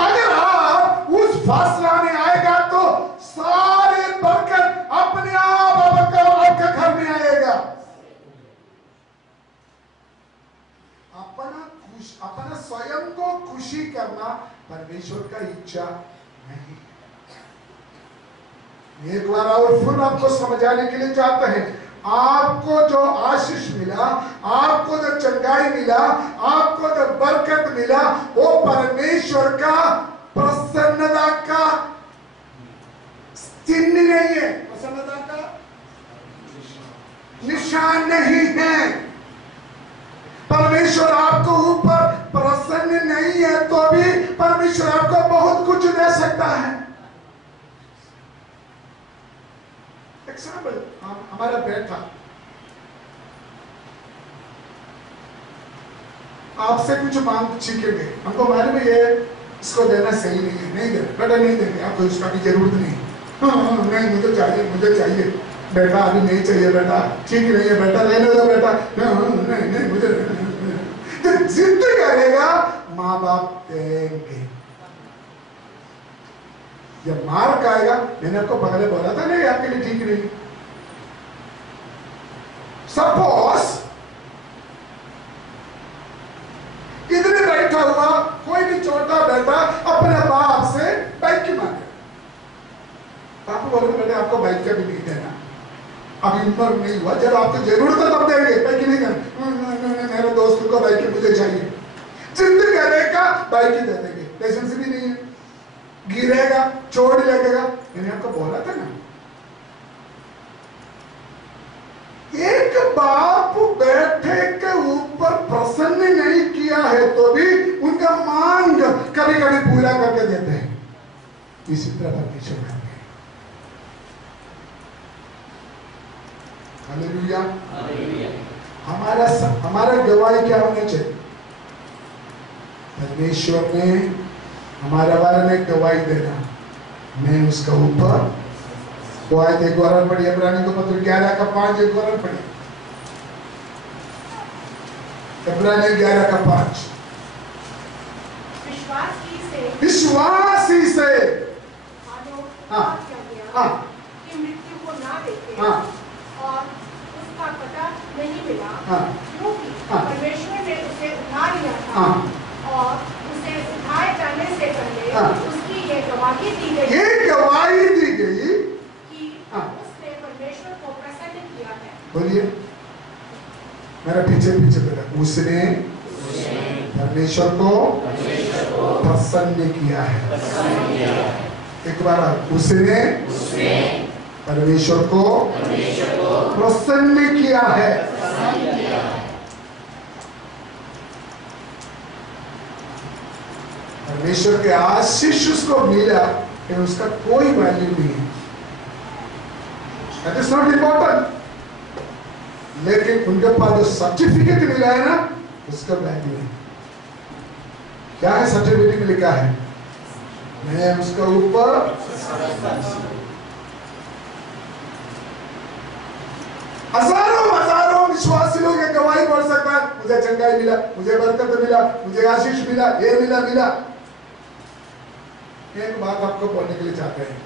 अगर आप उस फासला में आएगा तो सारे बरकत अपने आप आपके घर में आएगा। अपना स्वयं को खुशी करना परमेश्वर का इच्छा नहीं। एक बार और फिर आपको समझाने के लिए चाहते हैं, आपको जो आशीष मिला, आपको जो चंगाई मिला, आपको जो बरकत मिला, वो परमेश्वर का प्रसन्नता का चिन्ह नहीं है, प्रसन्नता का निशान नहीं है। परमेश्वर आपको ऊपर प्रसन्न नहीं है तो भी परमेश्वर आपको बहुत कुछ दे सकता है। एग्जाम्पल, हमारा बेटा आपसे कुछ मांग सीखेंगे, हमको मालूम है ये इसको देना सही नहीं है, नहीं दे बेटा, नहीं देंगे, आपको इसका भी जरूरत नहीं। नहीं, मुझे चाहिए बेटा, अभी नहीं चाहिए बेटा, ठीक नहीं है बेटा, रहने दो बेटा, नहीं मुझे माँ बाप देंगे। जब मार्क आएगा, मैंने आपको पहले बोला था नहीं आपके लिए ठीक नहीं। सपोज इधर बैठा हुआ कोई भी छोटा बेटा अपने बाप से बाइक की मांगे, पापा बोले बेटे आपको बाइक का भी नहीं देना, अभी उम्र नहीं हुआ, जब आपको जरूरत है तब देंगे, बाइक नहीं देना। मेरे दोस्त को बाइक मुझे चाहिए, जिद करेगा बाइक ही दे देंगे, लाइसेंस भी नहीं है, गिरेगा चोट लगेगा। मैंने आपको बोला था ना, एक बाप बेटे के ऊपर प्रसन्न नहीं किया है तो भी उनका मांग कभी कभी पूरा करके देते हैं। इसी तरह परमेश्वर करते हैं। हालेलुया। हमारा गवाही क्या होना चाहिए? परमेश्वर ने हमारे बारे में गवाही देना, मैं उसका ऊपर वो आयत एक बार पढ़ी, इब्रानी को पत्र 11:5 एक बार पढ़ी, इब्रानी 11:5। विश्वासी से कि मृत्यु को ना देखे और उसका पता नहीं मिला, क्योंकि परमेश्वर ने उसे उठा लिया था और उसे उठाए जाने से पहले उसकी ये गवाही दी गई, कि उसने परमेश्वर को प्रसन्न किया है। बोलिए मेरा पीछे बोला, उसने परमेश्वर को प्रसन्न किया है। एक बार उसने परमेश्वर को प्रसन्न किया है। परमेश्वर के आशीष उसको मिला, लेकिन उसका कोई वैल्यू नहीं है, दैट इज नॉट इम्पोर्टेंट। लेकिन उनके पास जो सर्टिफिकेट मिला है ना, उसका वैल्यू है। क्या है सर्टिफिकेट में लिखा है? मैं उसका ऊपर हजारों विश्वासी लोग गवाही बोल सकता है, मुझे चंगाई मिला, मुझे बरकत मिला, मुझे आशीष मिला, ये मिला। एक बात आपको बोलने के लिए चाहते हैं,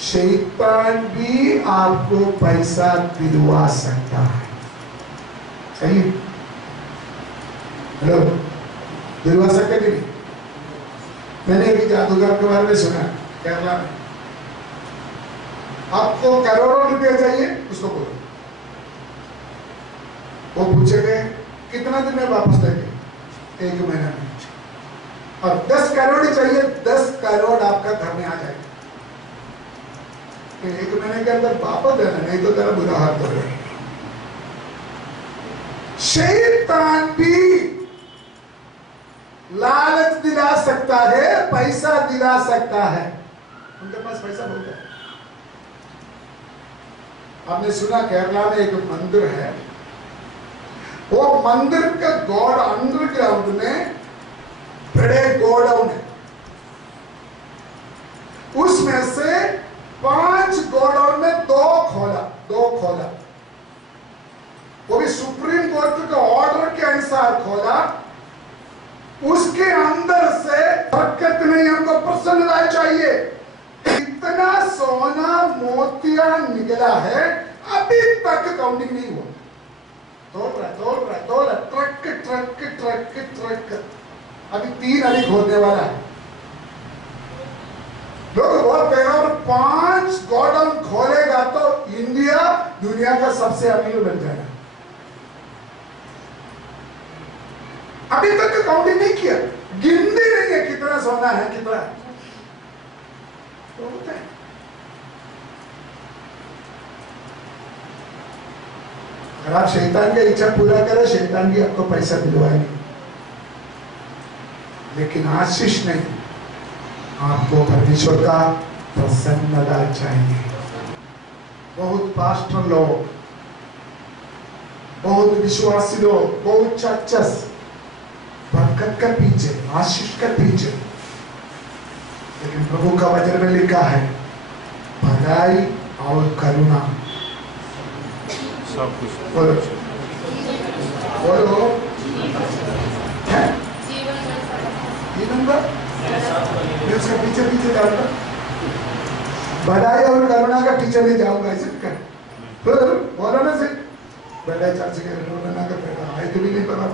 शैतान भी आपको पैसा दिलवा सकता है। सही? हेलो, दिलवा सकते कि नहीं? मैंने एक जादूगर के बारे में सुना केरला में, आपको करोड़ों रुपए चाहिए, उसको बोलो, वो पूछेंगे कितना दिन में वापस देंगे? 1 महीना में। और 10 करोड़ चाहिए, 10 करोड़ आपका घर में आ जाएगा। 1 महीने के अंदर वापस देना, नहीं तो तेरा बुरा हाल होगा। शैतान भी लालच दिला सकता है, पैसा दिला सकता है, उनके पास पैसा बहुत है। आपने सुना केरला में एक मंदिर है, वो मंदिर का गॉड अंडरग्राउंड में बड़े गोडाउन है, उसमें से 5 गोडाउन में 2 खोला, वो भी सुप्रीम कोर्ट का ऑर्डर के अनुसार खोला। उसके अंदर से बरकत नहीं, हमको प्रसन्नता चाहिए, इतना सोना मोतिया निकला है, अभी तक काउंटिंग नहीं हुआ। तोड़ रहा, ट्रक, अभी 3 अभी खोलने वाला है। लोग बोलते हैं और 5 गोडाउन खोलेगा तो इंडिया दुनिया का सबसे अमीर बन जाएगा। अभी तक काउंटिंग नहीं किया, गिनती नहीं है कितना सोना है, कितना तो होता है। अगर आप शैतान की इच्छा पूरा करें, शैतान भी आपको पैसा दिलवाएंगे, लेकिन आशीष नहीं, आपको परमेश्वर का प्रसन्नता चाहिए। बहुत पास्टर लोग, बहुत विश्वासी लोग, बहुत चर्चस बरकत का पीछे, आशीष का पीछे, लेकिन प्रभु का वचन में लिखा है भलाई और करुणा, सब कुछ बोलो दूंगा, मैं उसका पीछे पीछे जाऊंगा, भलाई और करुणा का पीछे नहीं जाऊंगा। ऐसे कर फिर बोला ना से बड़ा चाचा के रोना का बेटा है तो भी नहीं पता।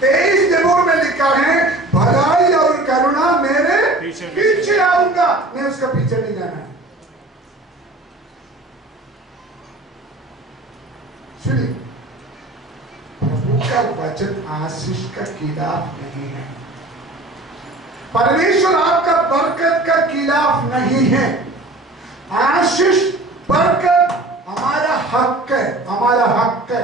23 जबूर में लिखा है भलाई और करुणा मेरे पीछे आऊंगा, मैं उसका पीछे नहीं जाना है। सुनिए, प्रभु का वचन आशीष का खिलाफ नहीं है। परमेश्वर आपका बरकत का खिलाफ नहीं है। आशीष बरकत हमारा हक है, हमारा हक है।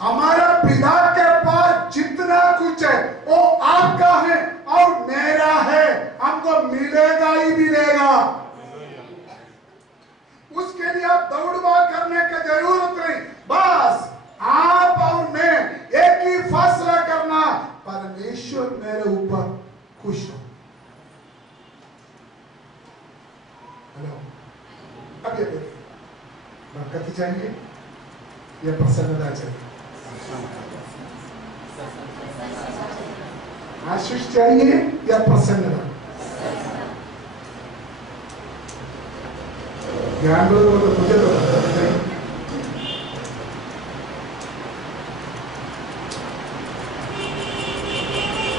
हमारा पिता के पास जितना कुछ है वो आपका है और मेरा है, हमको मिलेगा ही मिलेगा। उसके लिए आप दौड़-भाग करने की जरूरत नहीं, बस आप और मैं एक ही फैसला करना, परमेश्वर मेरे ऊपर खुश हो। हेलो, अब ये देखिए, बरकत चाहिए या प्रसन्नता चाहिए? आशीष चाहिए या प्रसन्नता? ज्ञान दो तो मुझे तो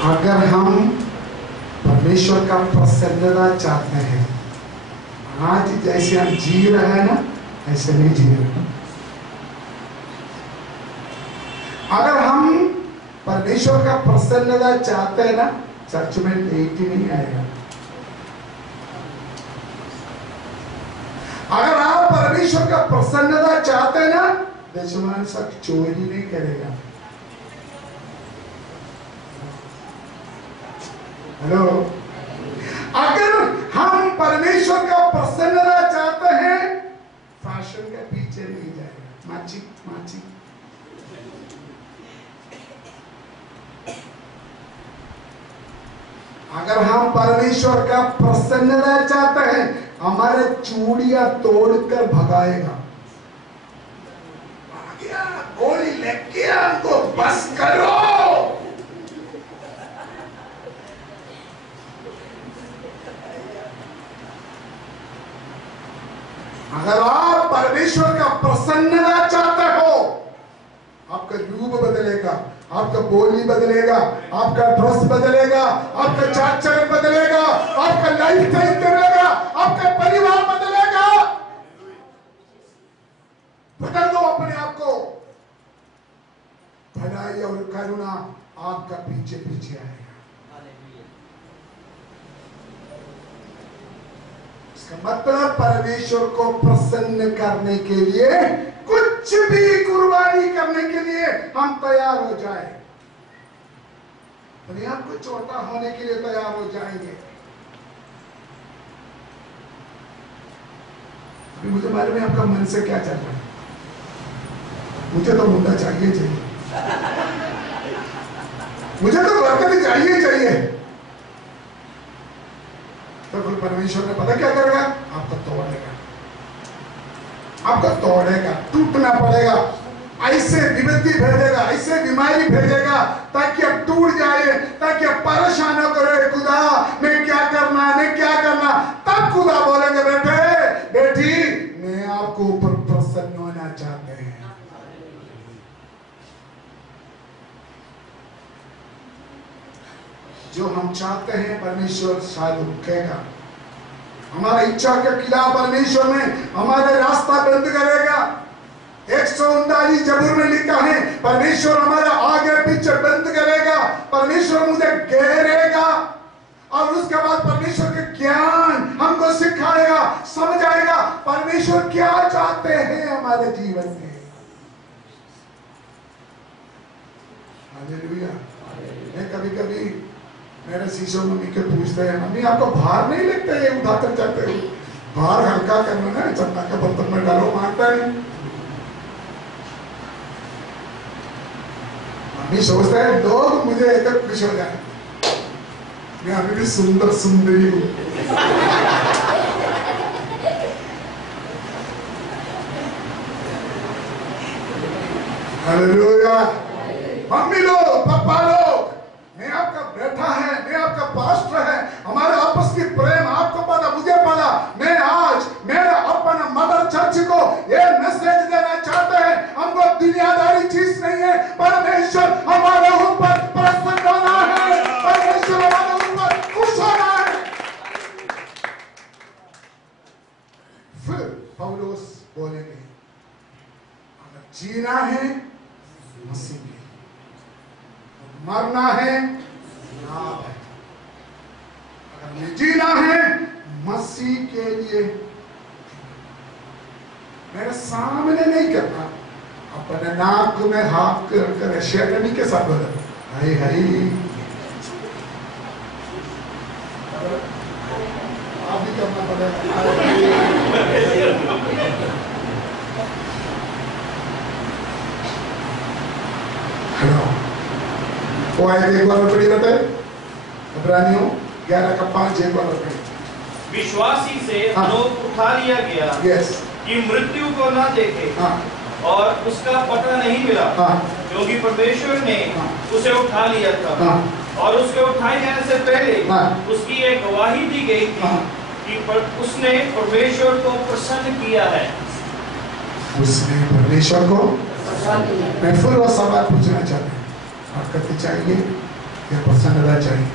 अगर हम परमेश्वर का प्रसन्नता चाहते हैं, आज जैसे हम जी रहे हैं ना, ऐसे नहीं जी रहे। अगर हम परमेश्वर का प्रसन्नता चाहते हैं ना, चर्च में लेट ही नहीं आएगा। अगर आप परमेश्वर का प्रसन्नता चाहते हैं ना, बेशुमार सब चोरी नहीं करेगा। हेलो, अगर हम परमेश्वर का प्रसन्नता चाहते हैं, फैशन के पीछे नहीं जाएगा। माची माची अगर हम परमेश्वर का प्रसन्नता चाहते हैं, हमारे चूड़ियां तोड़कर भगाएगा। गोली लग गया तो बस करो। अगर आप परमेश्वर का प्रसन्नता चाहते हो, आपका रूप बदलेगा, आपका बोली बदलेगा, आपका ड्रेस बदलेगा, आपका चाल चलन बदलेगा, आपका लाइफ स्टाइल बदलेगा, आपका परिवार बदलेगा। बदल दो अपने आप को। भलाई और करुणा आपका पीछे पीछे आएगा। इसका मतलब परमेश्वर को प्रसन्न करने के लिए कुछ भी कुर्बानी करने के लिए हम तैयार हो जाए, अपने आप को छोटा होने के लिए तैयार हो जाएंगे। अभी मुझे मालूम है आपका मन से क्या चल रहा है। मुझे तो मुंडा चाहिए चाहिए, मुझे तो बरकत चाहिए चाहिए। तो फिर परमेश्वर ने पता क्या करेगा? आपको तोड़ेगा, आपको तोड़ेगा, टूटना पड़ेगा, ऐसे विपत्ति भेजेगा, ऐसे बीमारी भेजेगा ताकि आप टूट जाए, ताकि आप परेशान हो करे, खुदा मैं क्या करना, मैं क्या करना। तब खुदा बोलेंगे बेटे बेटी, मैं आपको ऊपर प्रसन्न होना चाहते हैं। जो हम चाहते हैं परमेश्वर शायद रुकेगा। हमारा इच्छा के खिलाफ परमेश्वर में हमारे रास्ता बंद करेगा। 139 जबूर में लिखा है परमेश्वर हमारा आगे पीछे बंद करेगा, परमेश्वर मुझे घेरेगा और उसके बाद परमेश्वर के ज्ञान हमको सिखाएगा, समझाएगा परमेश्वर क्या चाहते हैं हमारे जीवन में। हालेलुया। मैं कभी कभी मेरे शिष्यों मम्मी के पूछते हैं, मम्मी आपको भार नहीं लगता ये उठाकर जाते हो? भार हल्का करना ना, चन्ना के बर्तन में डालो, मानता नहीं। मम्मी सोचता है लोग मुझे एक खुश हो जाए, मैं अभी भी सुंदर सुंदरी हूँ। हालेलुया। मम्मी लोग, पापा लोग, मैं बैठा है, मैं आपका पास्टर है, हमारे आपस की प्रेम आपको पता, मुझे पता। मैं आज मेरे अपने मदर चर्च को ये मैसेज देना चाहते हैं, हमको दुनियादारी चीज नहीं है, परमेश्वर हमारे ऊपर प्रसन्न होना है, परमेश्वर हमारे ऊपर खुश होना है। फिर पौलुस बोलेंगे अगर जीना है मसीह के लिए, मरना है लाभ है। अगर मुझे जीना है मसीह के लिए, मेरे सामने नहीं करना, अपने नाक में हाथ कर शेरनी के साथ बदल हाय हाय आप भी करना पड़ेगा। हेलो, वो आए एक बार पढ़ी रहता है इब्रानियों 11:5 एक बार पढ़ी। विश्वासी से हनोक उठा लिया गया, यस, कि मृत्यु को ना देखे और उसका पता नहीं मिला, क्योंकि परमेश्वर ने उसे उठा लिया था। और उसके उठाए जाने से पहले उसकी एक गवाही दी गई थी कि उसने परमेश्वर को प्रसन्न किया है। उसने परमेश्वर को, मैं फिर वो सवाल पूछना चाहते हैं, आपका चाहिए या प्रसन्नता चाहिए?